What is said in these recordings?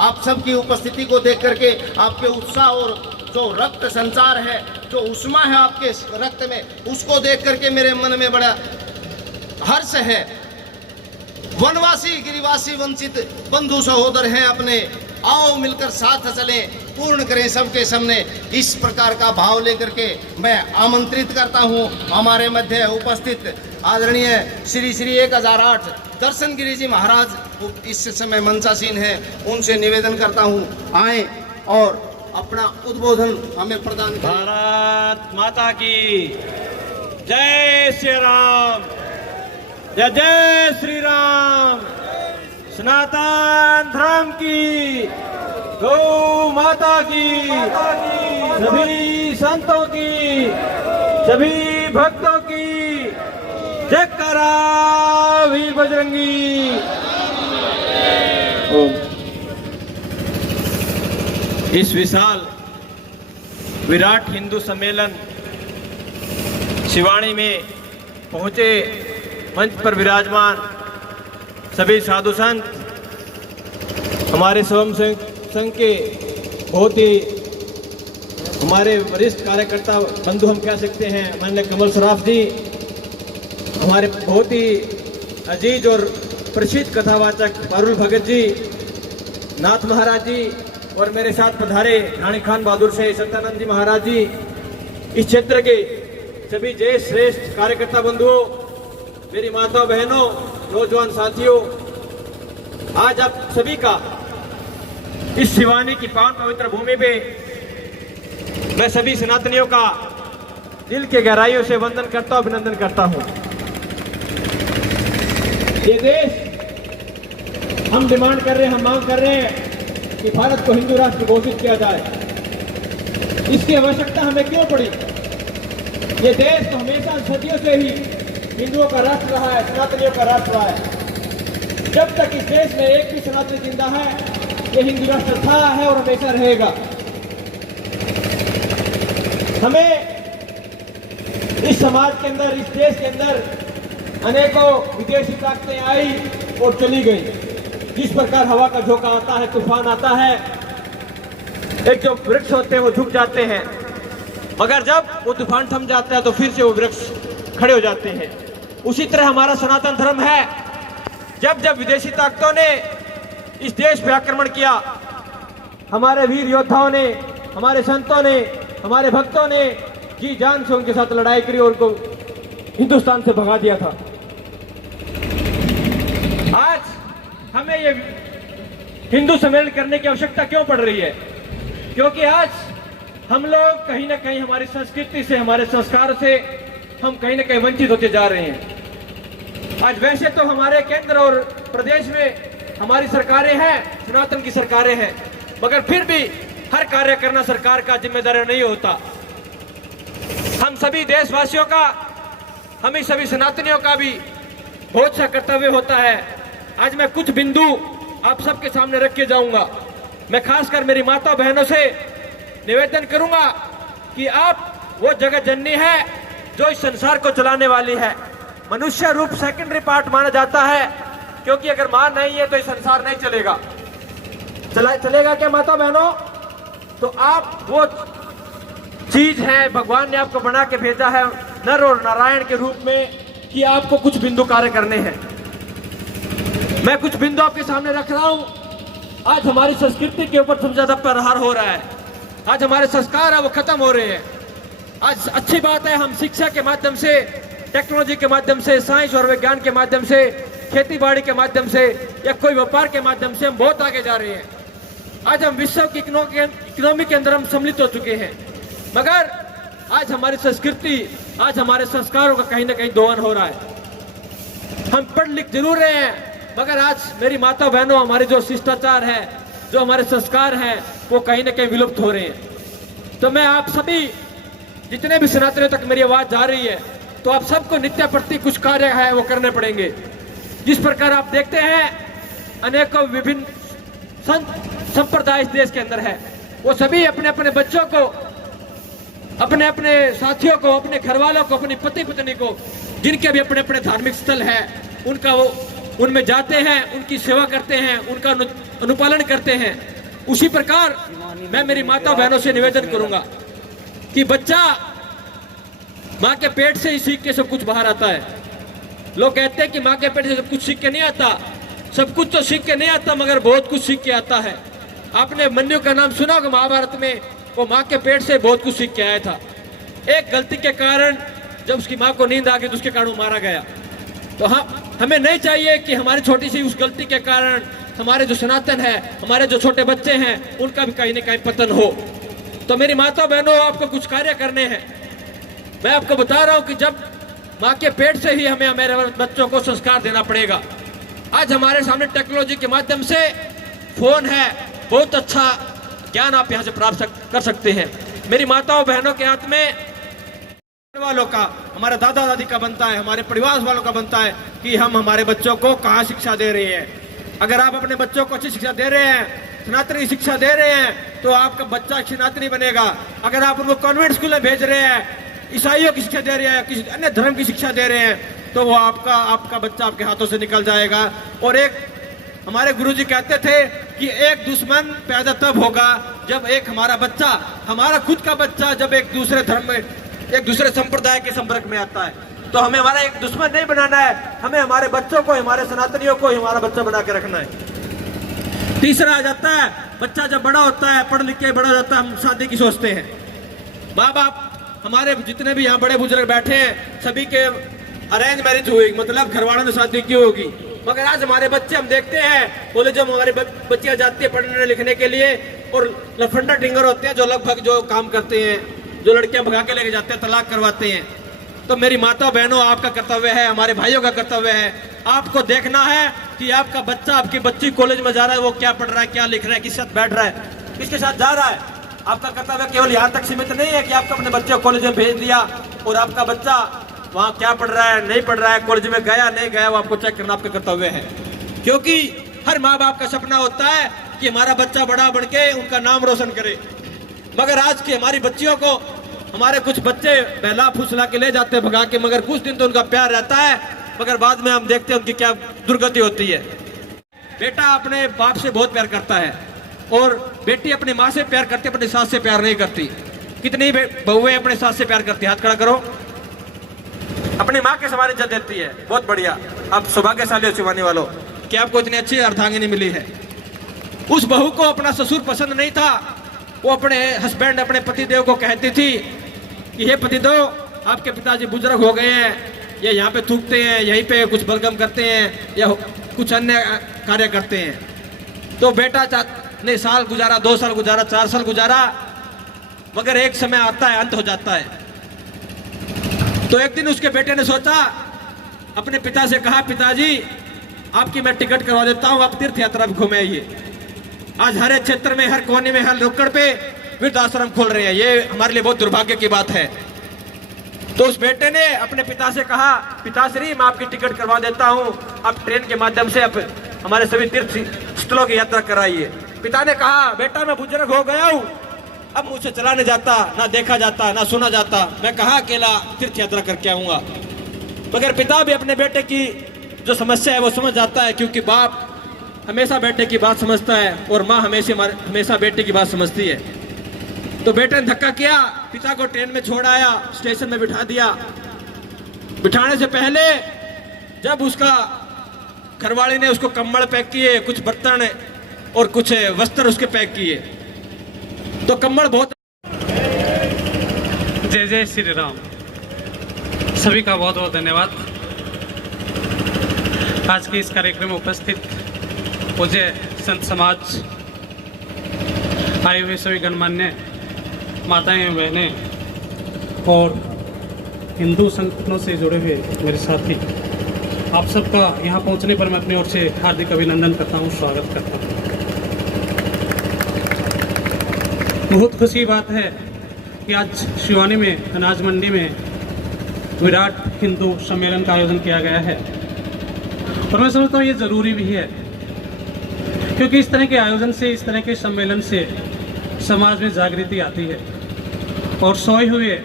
आप सबकी उपस्थिति को देख करके आपके उत्साह और जो रक्त संचार है, जो उष्मा है आपके रक्त में, उसको देख करके मेरे मन में बड़ा हर्ष है। वनवासी गिरिवासी वंचित बंधु सहोदर हैं अपने, आओ मिलकर साथ चलें, पूर्ण करें सबके सामने। इस प्रकार का भाव लेकर के मैं आमंत्रित करता हूं हमारे मध्य उपस्थित आदरणीय श्री श्री 1008 दर्शन गिरी जी महाराज इस समय मंचासीन है, उनसे निवेदन करता हूं आए और अपना उद्बोधन हमें प्रदान करें। भारत माता की जय श्री राम, जय जय श्री राम। सनातन धर्म की, गौ माता की, सभी संतों की, सभी भक्तों की जयकारा वीर बजरंगी। इस विशाल विराट हिंदू सम्मेलन शिवाणी में पहुंचे मंच पर विराजमान सभी साधु संत, हमारे स्वयं संघ के बहुत ही हमारे वरिष्ठ कार्यकर्ता बंधु हम कह सकते हैं, माननीय कमल सराफ जी, हमारे बहुत ही अजीज और प्रसिद्ध कथावाचक पारुल भगत जी, नाथ महाराज जी, और मेरे साथ पधारे रानी खान बहादुर से सत्यानंद जी महाराज जी, इस क्षेत्र के सभी जय श्रेष्ठ कार्यकर्ता बंधुओं, मेरी माताओं बहनों, नौजवान साथियों, आज आप सभी का इस शिवानी की पावन पवित्र भूमि पे मैं सभी सनातनियों का दिल के गहराइयों से वंदन करता हूं, अभिनंदन करता हूं। ये देश हम डिमांड कर रहे हैं, हम मांग कर रहे हैं कि भारत को हिंदू राष्ट्र घोषित किया जाए। इसकी आवश्यकता हमें क्यों पड़ी? ये देश तो हमेशा सदियों से ही हिंदुओं का राष्ट्र रहा है, सनातनियों का राष्ट्र रहा है। जब तक इस देश में एक भी सनातनी जिंदा है, ये हिंदू राष्ट्र था, है और हमेशा रहेगा। हमें इस समाज के अंदर, इस देश के अंदर अनेकों विदेशी ताकतें आई और चली गई। जिस प्रकार हवा का झोंका आता है, तूफान आता है, एक जो वृक्ष होते हैं वो झुक जाते हैं, मगर जब वो तूफान थम जाता है तो फिर से वो वृक्ष खड़े हो जाते हैं। उसी तरह हमारा सनातन धर्म है। जब जब विदेशी ताकतों ने इस देश पे आक्रमण किया, हमारे वीर योद्धाओं ने, हमारे संतों ने, हमारे भक्तों ने जी जान से उनके साथ लड़ाई करी और उनको हिंदुस्तान से भगा दिया था। आज हमें ये हिंदू सम्मेलन करने की आवश्यकता क्यों पड़ रही है? क्योंकि आज हम लोग कहीं ना कहीं हमारी संस्कृति से, हमारे संस्कार से हम कहीं ना कहीं वंचित होते जा रहे हैं। आज वैसे तो हमारे केंद्र और प्रदेश में हमारी सरकारें हैं, सनातन की सरकारें हैं, मगर फिर भी हर कार्य करना सरकार का जिम्मेदारी नहीं होता। हम सभी देशवासियों का, हम सभी सनातनियों का भी बहुत सा कर्तव्य होता है। आज मैं कुछ बिंदु आप सबके सामने रख के जाऊंगा। मैं खासकर मेरी माता बहनों से निवेदन करूंगा कि आप वो जगत जननी है जो इस संसार को चलाने वाली है। मनुष्य रूप सेकेंडरी पार्ट माना जाता है, क्योंकि अगर मां नहीं है तो ये संसार नहीं चलेगा। चलेगा क्या माता बहनों? तो आप वो चीज है, भगवान ने आपको बना के भेजा है नर और नारायण के रूप में, कि आपको कुछ बिंदु कार्य करने हैं। मैं कुछ बिंदु आपके सामने रख रहा हूं। आज हमारी संस्कृति के ऊपर सबसे ज्यादा प्रहार हो रहा है। आज हमारे संस्कार है वो खत्म हो रहे हैं। आज अच्छी बात है, हम शिक्षा के माध्यम से, टेक्नोलॉजी के माध्यम से, साइंस और विज्ञान के माध्यम से, खेती बाड़ी के माध्यम से या कोई व्यापार के माध्यम से हम बहुत आगे जा रहे हैं। आज हम विश्व की इकोनॉमी के अंदर हम सम्मिलित हो चुके हैं, मगर आज हमारी संस्कृति, आज हमारे संस्कारों का कहीं ना कहीं दोहन हो रहा है। हम पढ़ लिख जरूर रहे हैं, मगर आज मेरी माता बहनों, हमारे जो शिष्टाचार है, जो हमारे संस्कार हैं, वो कहीं ना कहीं विलुप्त हो रहे हैं। तो मैं आप सभी जितने भी सनातनियों तक मेरी आवाज जा रही है, तो आप सबको नित्य प्रति कुछ कार्य है वो करने पड़ेंगे। जिस प्रकार आप देखते हैं अनेकों विभिन्न संप्रदाय इस देश के अंदर है, वो सभी अपने अपने बच्चों को, अपने अपने साथियों को, अपने घर वालों को, अपनी पति पत्नी को, जिनके भी अपने अपने धार्मिक स्थल है, उनका वो उनमें जाते हैं, उनकी सेवा करते हैं, उनका अनुपालन करते हैं। उसी प्रकार मैं मेरी माता बहनों से निवेदन करूंगा कि बच्चा माँ के पेट से ही सीख के सब कुछ बाहर आता है। लोग कहते हैं कि माँ के पेट से सब कुछ सीख के नहीं आता। सब कुछ तो सीख के नहीं आता, मगर बहुत कुछ सीख के आता है। आपने मन्यु का नाम सुना होगा, महाभारत में वो माँ के पेट से बहुत कुछ सीख के आया था। एक गलती के कारण जब उसकी माँ को नींद आ गई तो उसके कारण वो मारा गया। तो हमें नहीं चाहिए कि हमारी छोटी सी उस गलती के कारण हमारे जो सनातन है, हमारे जो छोटे बच्चे हैं, उनका भी कहीं ना कहीं पतन हो। तो मेरी माता बहनों, आपको कुछ कार्य करने हैं। मैं आपको बता रहा हूं कि जब माँ के पेट से ही हमें हमारे बच्चों को संस्कार देना पड़ेगा। आज हमारे सामने टेक्नोलॉजी के माध्यम से फोन है, बहुत अच्छा ज्ञान आप यहाँ से प्राप्त कर सकते हैं। मेरी माताओं बहनों के हाथ में वालों का, हमारे दादा दादी का बनता है, हमारे परिवार वालों का बनता है कि हम हमारे बच्चों को कहाँ शिक्षा दे रहे हैं। अगर आप अपने बच्चों को अच्छी शिक्षा दे रहे हैं, सनातनी शिक्षा दे रहे हैं, तो आपका बच्चा सनातनी बनेगा। अगर आप उनको कॉन्वेंट स्कूल में भेज रहे हैं, ईसाइयों की शिक्षा दे रहे हैं, किसी अन्य धर्म की शिक्षा दे रहे हैं, तो वो आपका बच्चा आपके हाथों से निकल जाएगा। और एक हमारे गुरुजी कहते थे कि एक दुश्मन पैदा तब होगा जब एक हमारा बच्चा, हमारा खुद का बच्चा, जब एक दूसरे धर्म में, एक दूसरे संप्रदाय के संपर्क में आता है। तो हमें हमारा एक दुश्मन नहीं बनाना है, हमें हमारे बच्चों को, हमारे सनातनियों को हमारा बच्चा बना के रखना है। तीसरा आ जाता है, बच्चा जब बड़ा होता है, पढ़ लिख के बड़ा हो जाता है, हम शादी की सोचते हैं। माँ बाप हमारे जितने भी यहाँ बड़े बुजुर्ग बैठे हैं, सभी के अरेंज मैरिज हुई, मतलब घर वालों ने शादी की होगी। मगर आज हमारे बच्चे हम देखते हैं, बोले जब हमारी बच्चियां जाती है पढ़ने लिखने के लिए, और लफंडा टिंगर होते हैं जो लगभग जो काम करते हैं, जो लड़कियां भगा के लेके जाते हैं, तलाक करवाते हैं। तो मेरी माता बहनों, आपका कर्तव्य है, हमारे भाइयों का कर्तव्य है, आपको देखना है कि आपका बच्चा, आपकी बच्ची कॉलेज में जा रहा है, वो क्या पढ़ रहा है, क्या लिख रहा है, किसके साथ बैठ रहा है, किसके साथ जा रहा है। आपका कर्तव्य केवल यहाँ तक सीमित नहीं है कि आपको अपने बच्चे को कॉलेज में भेज दिया और आपका बच्चा वहाँ क्या पढ़ रहा है, नहीं पढ़ रहा है, कॉलेज में गया नहीं गया, वो आपको चेक करना आपका कर्तव्य है। क्योंकि हर माँ बाप का सपना होता है कि हमारा बच्चा बड़ा बढ़ के उनका नाम रोशन करे। मगर आज की हमारी बच्चियों को हमारे कुछ बच्चे बहला फुसला के ले जाते हैं भगा के, मगर कुछ दिन तो उनका प्यार रहता है, मगर बाद में हम देखते हैं उनकी क्या दुर्गति होती है। बेटा अपने बाप से बहुत प्यार करता है और बेटी अपनी माँ से प्यार करती है, अपनी सास से प्यार नहीं करती। कितनी बहुएं अपने सास से प्यार करती है, हाथ खड़ा करो। अपनी माँ के समान इज्जत देती है, बहुत बढ़िया। आप सौभाग्यशाली हो शिवानी वालों कि आपको इतनी अच्छी अर्धांगिनी मिली है। उस बहू को अपना ससुर पसंद नहीं था, वो अपने हस्बैंड, अपने पतिदेव को कहती थी कि हे पतिदेव, आपके पिताजी बुजुर्ग हो गए हैं, ये यहाँ पे थूकते हैं, यहीं पे कुछ बलगम करते हैं या कुछ अन्य कार्य करते हैं। तो बेटा ने साल गुजारा, 2 साल गुजारा, 4 साल गुजारा, मगर एक समय आता है, अंत हो जाता है। तो एक दिन उसके बेटे ने सोचा, अपने पिता से कहा, पिताजी आपकी मैं टिकट करवा देता हूँ, आप तीर्थ यात्रा भी घूमे आइए। आज हर एक क्षेत्र में, हर कोने में, हर नुक्कड़ पे वृद्धाश्रम खोल रहे हैं, ये हमारे लिए बहुत दुर्भाग्य की बात है। तो उस बेटे ने अपने पिता से कहा, पिताश्री मैं आपकी टिकट करवा देता हूँ, आप ट्रेन के माध्यम से आप हमारे सभी तीर्थ स्थलों की यात्रा कराइए। पिता ने कहा, बेटा मैं बुजुर्ग हो गया हूँ, अब मुझसे चला नहीं जाता, ना देखा जाता, ना सुना जाता, मैं कहाँ अकेला तीर्थ यात्रा करके आऊँगा। मगर पिता भी अपने बेटे की जो समस्या है वो समझ जाता है, क्योंकि बाप हमेशा बेटे की बात समझता है और माँ हमेशा बेटे की बात समझती है। तो बेटे ने धक्का किया, पिता को ट्रेन में छोड़ आया, स्टेशन में बिठा दिया। बिठाने से पहले जब उसका घरवाली ने उसको कंबल पैक किए, कुछ बर्तन और कुछ वस्त्र उसके पैक किए, तो कंबल बहुत। जय जय श्री राम। सभी का बहुत बहुत धन्यवाद। आज के इस कार्यक्रम में उपस्थित पूज्य संत समाज, आए हुए सभी गणमान्य माताएं एवं बहनें और हिंदू संगठनों से जुड़े हुए मेरे साथी, आप सबका यहाँ पहुँचने पर मैं अपनी ओर से हार्दिक अभिनंदन करता हूँ, स्वागत करता हूँ। बहुत खुशी की बात है कि आज शिवानी में अनाज मंडी में विराट हिंदू सम्मेलन का आयोजन किया गया है और मैं समझता हूँ ये ज़रूरी भी है, क्योंकि इस तरह के आयोजन से, इस तरह के सम्मेलन से समाज में जागृति आती है और सोए हुए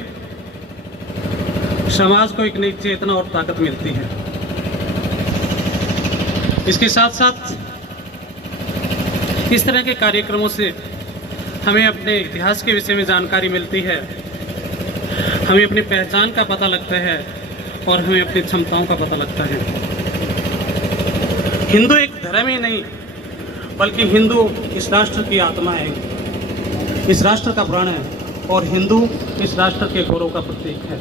समाज को एक नई चेतना और ताकत मिलती है। इसके साथ साथ इस तरह के कार्यक्रमों से हमें अपने इतिहास के विषय में जानकारी मिलती है, हमें अपनी पहचान का पता लगता है और हमें अपनी क्षमताओं का पता लगता है। हिंदू एक धर्म ही नहीं बल्कि हिंदू इस राष्ट्र की आत्मा है, इस राष्ट्र का प्राण है और हिंदू इस राष्ट्र के गौरव का प्रतीक है।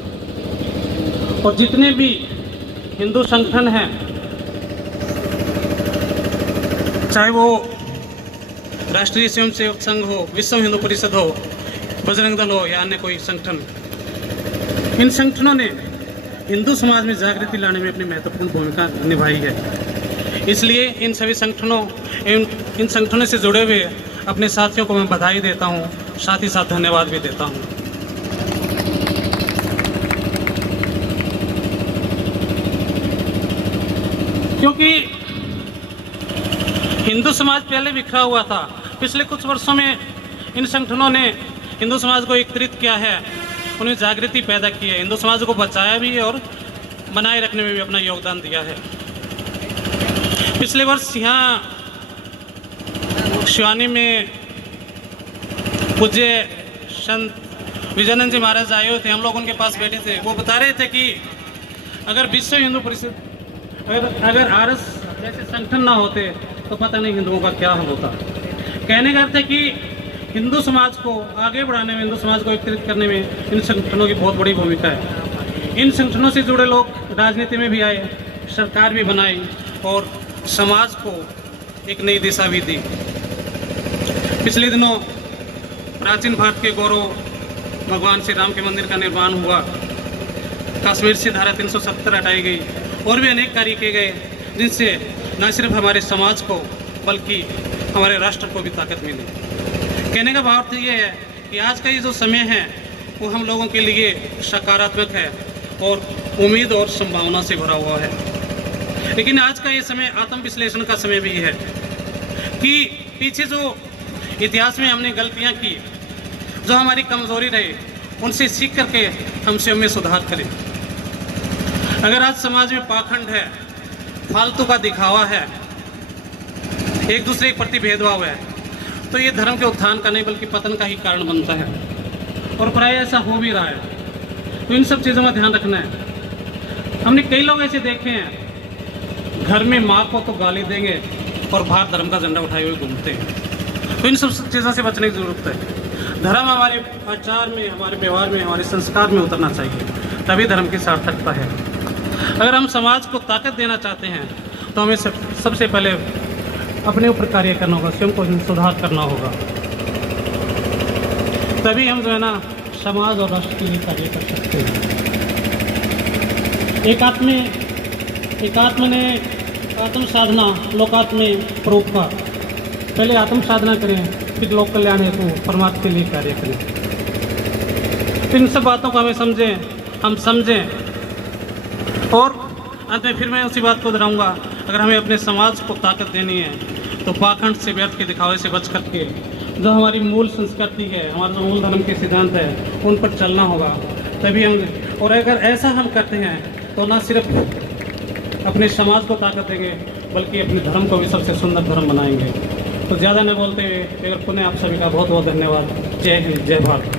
और जितने भी हिंदू संगठन हैं, चाहे वो राष्ट्रीय स्वयंसेवक संघ हो, विश्व हिंदू परिषद हो, बजरंग दल हो या अन्य कोई संगठन, इन संगठनों ने हिंदू समाज में जागृति लाने में अपनी महत्वपूर्ण भूमिका निभाई है। इसलिए इन सभी संगठनों एवं इन संगठनों से जुड़े हुए अपने साथियों को मैं बधाई देता हूं, साथ ही साथ धन्यवाद भी देता हूं। क्योंकि हिंदू समाज पहले बिखरा हुआ था, पिछले कुछ वर्षों में इन संगठनों ने हिंदू समाज को एकत्रित किया है, उन्हें जागृति पैदा की है, हिंदू समाज को बचाया भी है और बनाए रखने में भी अपना योगदान दिया है। पिछले वर्ष यहाँ शिवानी में पूज्य संत विजयानंद जी महाराज आए हुए थे, हम लोग उनके पास बैठे थे। वो बता रहे थे कि अगर विश्व हिंदू परिषद अगर आरएस जैसे संगठन ना होते तो पता नहीं हिंदुओं का क्या हाल होता। कहने का अर्थ है कि हिंदू समाज को आगे बढ़ाने में, हिंदू समाज को एकत्रित करने में इन संगठनों की बहुत बड़ी भूमिका है। इन संगठनों से जुड़े लोग राजनीति में भी आए, सरकार भी बनाई और समाज को एक नई दिशा भी दी। पिछले दिनों प्राचीन भारत के गौरव भगवान श्री राम के मंदिर का निर्माण हुआ, कश्मीर से धारा 370 हटाई गई और भी अनेक कार्य किए गए जिनसे न सिर्फ हमारे समाज को बल्कि हमारे राष्ट्र को भी ताकत मिली। कहने का भाव तो ये है कि आज का ये जो समय है वो हम लोगों के लिए सकारात्मक है और उम्मीद और संभावना से भरा हुआ है। लेकिन आज का ये समय आत्म विश्लेषण का समय भी है कि पीछे जो इतिहास में हमने गलतियां की, जो हमारी कमजोरी रही, उनसे सीख करके हम स्वयं में सुधार करें। अगर आज समाज में पाखंड है, फालतू का दिखावा है, एक दूसरे के प्रति भेदभाव है, तो ये धर्म के उत्थान का नहीं बल्कि पतन का ही कारण बनता है और प्राय ऐसा हो भी रहा है। तो इन सब चीज़ों का ध्यान रखना है। हमने कई लोग ऐसे देखे हैं, घर में माँ को तो गाली देंगे और बाहर धर्म का झंडा उठाए हुए घूमते हैं। तो इन सब चीज़ों से बचने की ज़रूरत है। धर्म हमारे आचार में, हमारे व्यवहार में, हमारे संस्कार में उतरना चाहिए, तभी धर्म की सार्थकता है। अगर हम समाज को ताकत देना चाहते हैं तो हमें सबसे पहले अपने ऊपर कार्य करना होगा, स्वयं को सुधार करना होगा, तभी हम जो है ना समाज और राष्ट्र के लिए कार्य कर सकते हैं। एकात्म ने आत्म साधना, लोकात्म परोपकार। पहले आत्म साधना करें, फिर लोक कल्याण हेतु परमात्मा के लिए कार्य करें। तो इन सब बातों को हम समझें और अंत में फिर मैं उसी बात को दोहराऊंगा, अगर हमें अपने समाज को ताकत देनी है तो पाखंड से, व्यर्थ के दिखावे से बच करके जो हमारी मूल संस्कृति है, हमारा जो मूल धर्म के सिद्धांत है, उन पर चलना होगा, तभी हम। और अगर ऐसा हम करते हैं तो न सिर्फ अपने समाज को ताकत देंगे बल्कि अपने धर्म को भी सबसे सुंदर धर्म बनाएंगे। तो ज़्यादा न बोलते हुए एक बार पुनः आप सभी का बहुत बहुत धन्यवाद। जय हिंद, जय भारत।